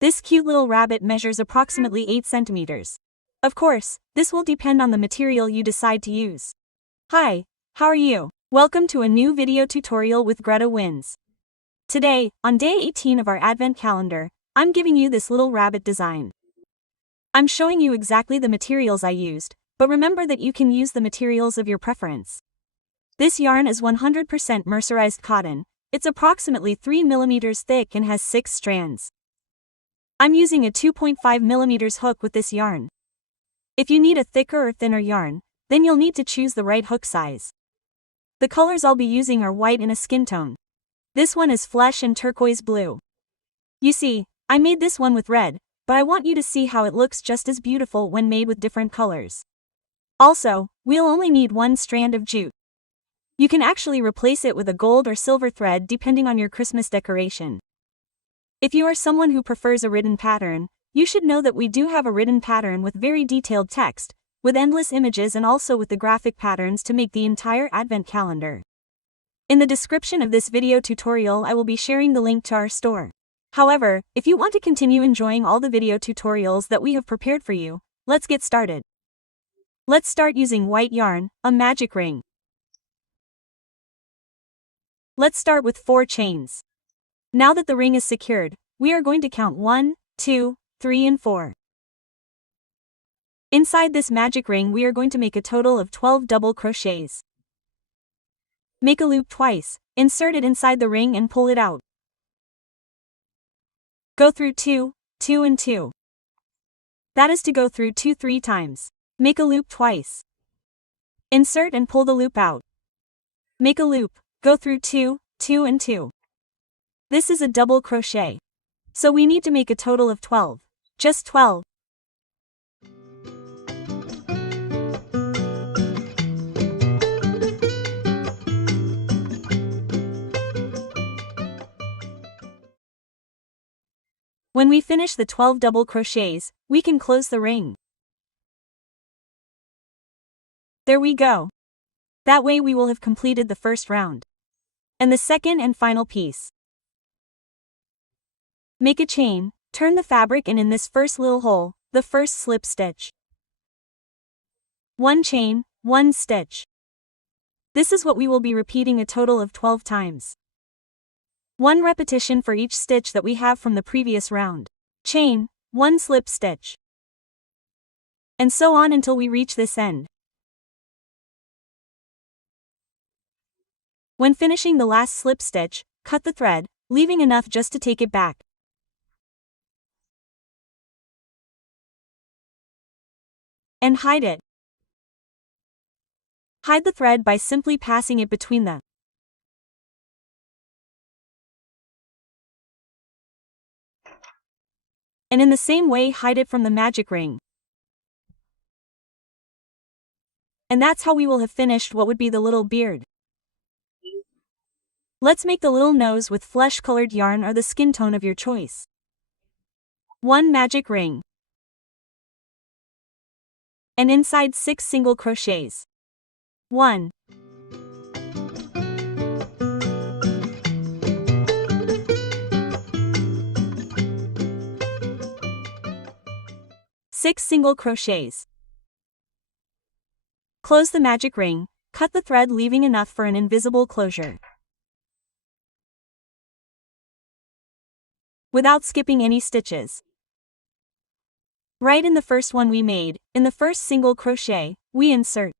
This cute little rabbit measures approximately 8 centimeters. Of course, this will depend on the material you decide to use. Hi, how are you? Welcome to a new video tutorial with GretaWings. Today, on day 18 of our Advent calendar, I'm giving you this little rabbit design. I'm showing you exactly the materials I used, but remember that you can use the materials of your preference. This yarn is 100% mercerized cotton. It's approximately 3 millimeters thick and has 6 strands. I'm using a 2.5 millimeters hook with this yarn. If you need a thicker or thinner yarn, then you'll need to choose the right hook size. The colors I'll be using are white and a skin tone. This one is flesh and turquoise blue. You see, I made this one with red, but I want you to see how it looks just as beautiful when made with different colors. Also, we'll only need one strand of jute. You can actually replace it with a gold or silver thread depending on your Christmas decoration. If you are someone who prefers a written pattern, you should know that we do have a written pattern with very detailed text, with endless images and also with the graphic patterns to make the entire Advent calendar. In the description of this video tutorial I will be sharing the link to our store. However, if you want to continue enjoying all the video tutorials that we have prepared for you, let's get started. Let's start using white yarn, a magic ring. Let's start with 4 chains. Now that the ring is secured, we are going to count 1, 2, 3 and 4. Inside this magic ring we are going to make a total of 12 double crochets. Make a loop twice, insert it inside the ring and pull it out. Go through 2, 2 and 2. That is to go through 2 3 times. Make a loop twice. Insert and pull the loop out. Make a loop, go through 2, 2 and 2. This is a double crochet. So we need to make a total of 12. Just 12. When we finish the 12 double crochets, we can close the ring. There we go. That way we will have completed the first round. And the second and final piece. Make a chain, turn the fabric and in this first little hole, the first slip stitch. 1 chain, 1 stitch. This is what we will be repeating a total of 12 times. 1 repetition for each stitch that we have from the previous round. Chain, 1 slip stitch. And so on until we reach this end. When finishing the last slip stitch, cut the thread, leaving enough just to take it back. And hide it. Hide the thread by simply passing it between them. And in the same way hide it from the magic ring. And that's how we will have finished what would be the little beard. Let's make the little nose with flesh-colored yarn or the skin tone of your choice. 1 magic ring. And inside 6 single crochets. 1. 6 single crochets. Close the magic ring, cut the thread leaving enough for an invisible closure. Without skipping any stitches. Right in the first one we made, in the first single crochet, we insert.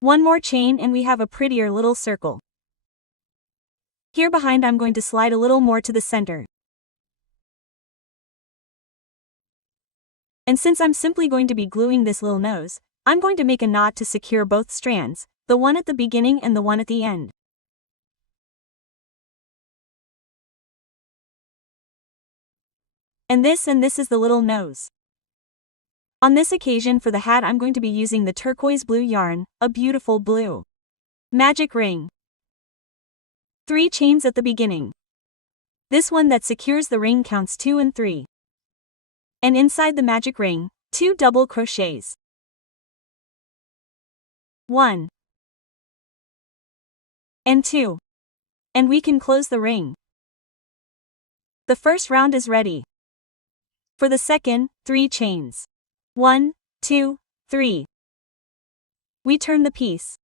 One more chain and we have a prettier little circle. Here behind I'm going to slide a little more to the center. And since I'm simply going to be gluing this little nose, I'm going to make a knot to secure both strands, the one at the beginning and the one at the end. And this is the little nose. On this occasion for the hat I'm going to be using the turquoise blue yarn, a beautiful blue. Magic ring. 3 chains at the beginning. This one that secures the ring counts 2 and 3. And inside the magic ring, 2 double crochets. 1 and 2. And we can close the ring. The first round is ready. For the second, 3 chains. 1, 2, 3. We turn the piece.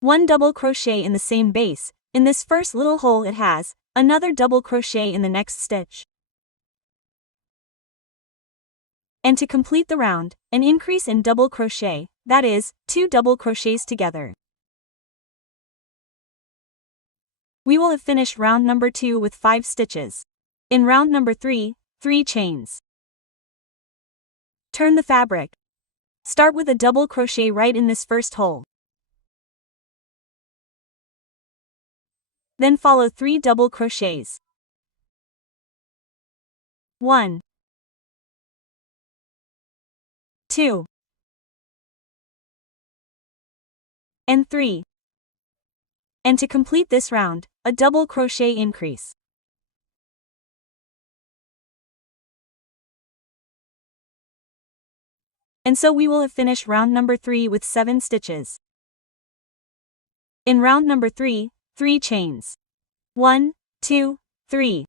1 double crochet in the same base. In this first little hole it has another double crochet in the next stitch. And to complete the round, an increase in double crochet, that is, 2 double crochets together. We will have finished round number 2 with 5 stitches. In round number 3, 3 chains. Turn the fabric. Start with a double crochet right in this first hole. Then follow 3 double crochets. 1, 2, and 3. And to complete this round, a double crochet increase. And so we will have finished round number 3 with 7 stitches. In round number 3, 3 chains. 1, 2, 3.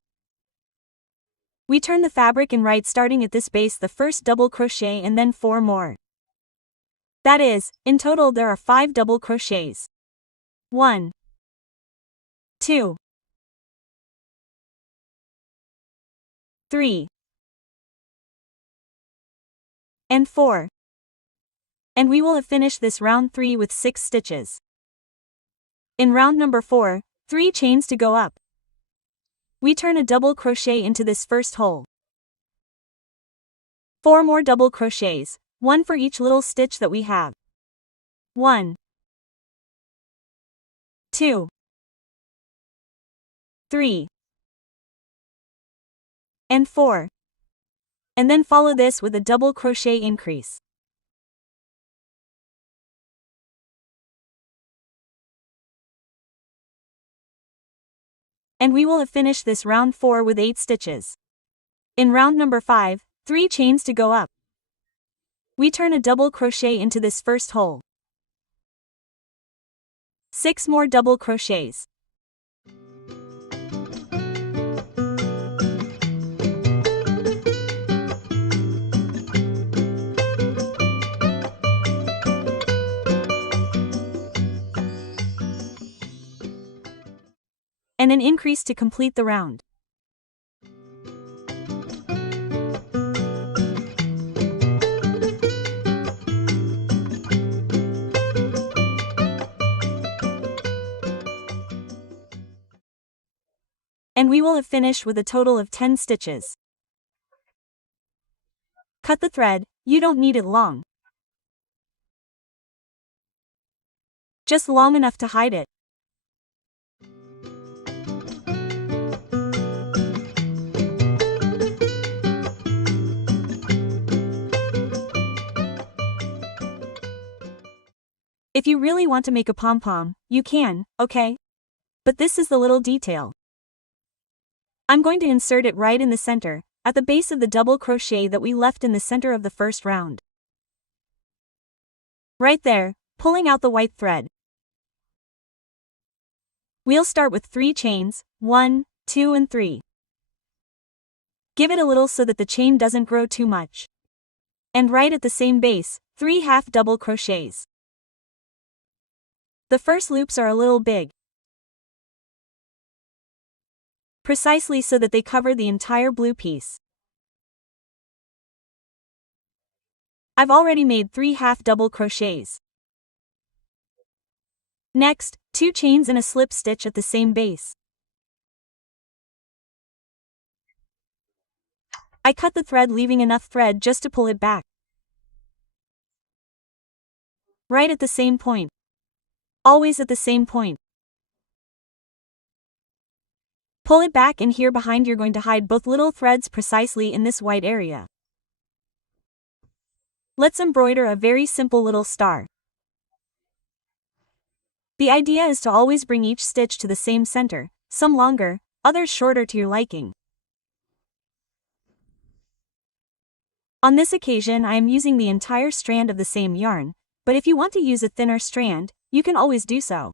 We turn the fabric and write starting at this base the first double crochet and then 4 more. That is, in total there are 5 double crochets. 1, 2, 3, and 4. And we will have finished this round 3 with 6 stitches. In round number 4, 3 chains to go up. We turn a double crochet into this first hole. 4 more double crochets, 1 for each little stitch that we have. 1, 2, 3, and 4. And then follow this with a double crochet increase. And we will have finished this round 4 with 8 stitches. In round number 5, 3 chains to go up. We turn a double crochet into this first hole. 6 more double crochets. And an increase to complete the round. And we will have finished with a total of 10 stitches. Cut the thread, you don't need it long. Just long enough to hide it. If you really want to make a pom-pom, you can, okay? But this is the little detail. I'm going to insert it right in the center, at the base of the double crochet that we left in the center of the first round. Right there, pulling out the white thread. We'll start with 3 chains, 1, 2 and 3. Give it a little so that the chain doesn't grow too much. And right at the same base, 3 half double crochets. The first loops are a little big. Precisely so that they cover the entire blue piece. I've already made 3 half double crochets. Next, 2 chains and a slip stitch at the same base. I cut the thread leaving enough thread just to pull it back. Right at the same point. Always at the same point. Pull it back and here behind you're going to hide both little threads precisely in this white area. Let's embroider a very simple little star. The idea is to always bring each stitch to the same center, some longer, others shorter to your liking. On this occasion I am using the entire strand of the same yarn, but if you want to use a thinner strand, you can always do so.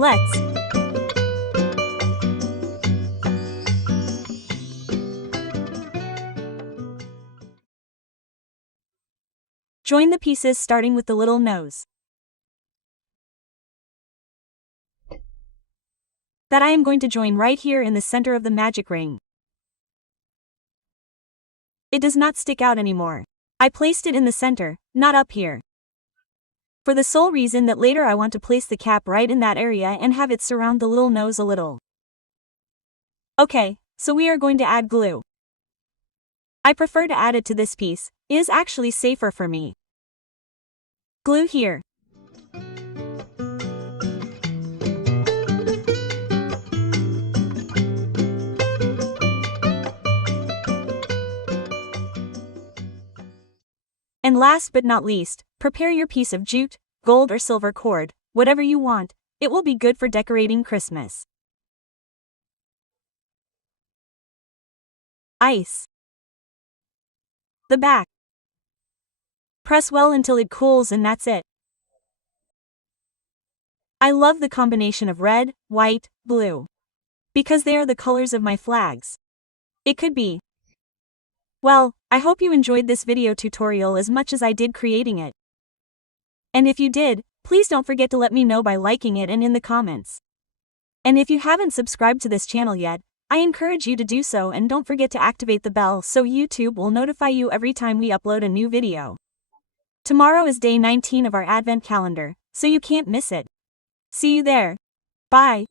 Let's join the pieces starting with the little nose that I am going to join right here in the center of the magic ring. It does not stick out anymore. I placed it in the center, not up here, for the sole reason that later I want to place the cap right in that area and have it surround the little nose a little. Okay, so we are going to add glue. I prefer to add it to this piece, it is actually safer for me. Glue here. And last but not least, prepare your piece of jute, gold or silver cord, whatever you want, it will be good for decorating Christmas. Ice the back. Press well until it cools and that's it. I love the combination of red, white, blue, because they are the colors of my flags. It could be. Well, I hope you enjoyed this video tutorial as much as I did creating it. And if you did, please don't forget to let me know by liking it and in the comments. And if you haven't subscribed to this channel yet, I encourage you to do so and don't forget to activate the bell so YouTube will notify you every time we upload a new video. Tomorrow is day 19 of our Advent calendar, so you can't miss it. See you there. Bye.